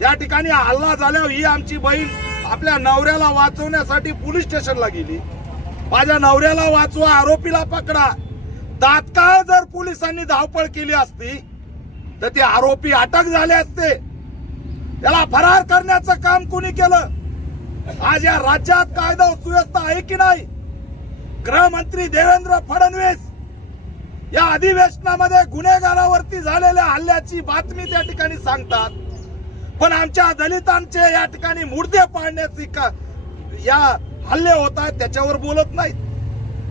त्या ठिकाणी हल्ला झाल्यावर ही आमची बहीण आपल्या नवऱ्याला वाचवण्यासाठी पोलीस स्टेशनला गेली. माझ्या नवऱ्याला वाचवा आरोपीला पकडा. तात्काळ जर पोलिसांनी धावपळ केली असती तर ते आरोपी अटक झाले असते. त्याला फरार करण्याचं काम कोणी केलं? आज या राज्यात कायदा सुव्यवस्था आहे की नाही? गृहमंत्री देवेंद्र फडणवीस या अधिवेशनामध्ये गुन्हेगारावरती झालेल्या हल्ल्याची बातमी त्या ठिकाणी सांगतात. पण आमच्या दलितांचे या ठिकाणी मुर्दे पाडण्याची का या हल्ले होत आहेत त्याच्यावर बोलत नाहीत.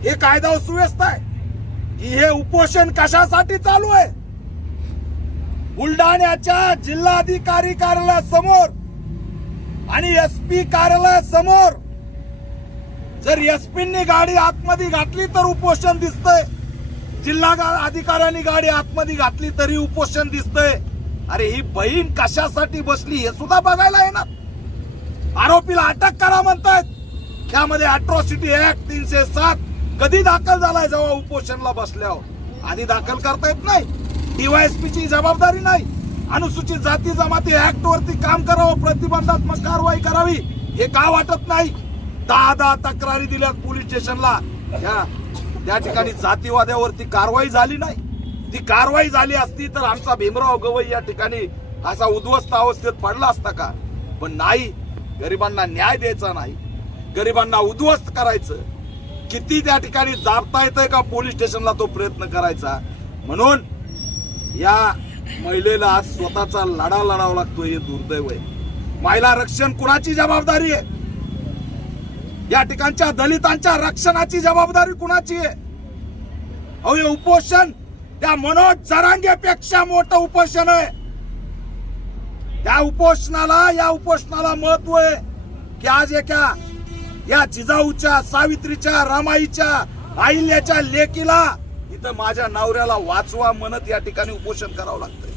हे कायदा सुव्यस्त आहे. की हे उपोषण कशासाठी चालू आहे? बुलढाण्याच्या जिल्हाधिकारी कार्यालयासमोर आणि एस पी कार्यालयासमोर जर एसपींनी गाडी आतमध्ये घातली तर उपोषण दिसतंय. जिल्हा अधिकाऱ्यांनी गाडी आतमध्ये घातली तरी उपोषण दिसतंय. अरे ही बहीण कशासाठी बसली हे सुद्धा बघायला येणार. आरोपीला अटक करा म्हणतायत. त्यामध्ये अट्रॉसिटी ऍक्ट तीनशे सात कधी दाखल झालाय जेव्हा उपोषणला बसल्यावर? आधी दाखल करता येत नाही. DYSP ची जबाबदारी नाही. अनुसूचित जाती जमाती ऍक्ट वरती काम करावं प्रतिबंधात्मक कारवाई करावी हे का वाटत नाही? दहा दहा तक्रारी दिल्यात पोलीस स्टेशनला. त्या ठिकाणी जातीवाद्यावरती कारवाई झाली नाही. ती कारवाई झाली असती तर आमचा भीमराव गवई या ठिकाणी असा उद्ध्वस्त अवस्थेत पडला असता का? पण नाही. गरिबांना न्याय द्यायचा नाही. गरिबांना उद्ध्वस्त करायचं. किती त्या ठिकाणी जाबता येतंय का पोलीस स्टेशनला तो प्रयत्न करायचा? म्हणून या महिलेला आज स्वतःचा लढा लढावा लागतो हे दुर्दैव आहे. महिला रक्षण कुणाची जबाबदारी आहे? या ठिकाणच्या दलितांच्या रक्षणाची जबाबदारी कुणाची आहे? अहो हे उपोषण त्या मनोज जरांगेपेक्षा मोठं उपोषण आहे. त्या उपोषणाला या उपोषणाला महत्त्व आहे की आज एका या जिजाऊच्या सावित्रीच्या रमाईच्या आईल्याच्या लेकीला इथं माझ्या नवऱ्याला वाचवा म्हणत या ठिकाणी उपोषण करावं लागतंय.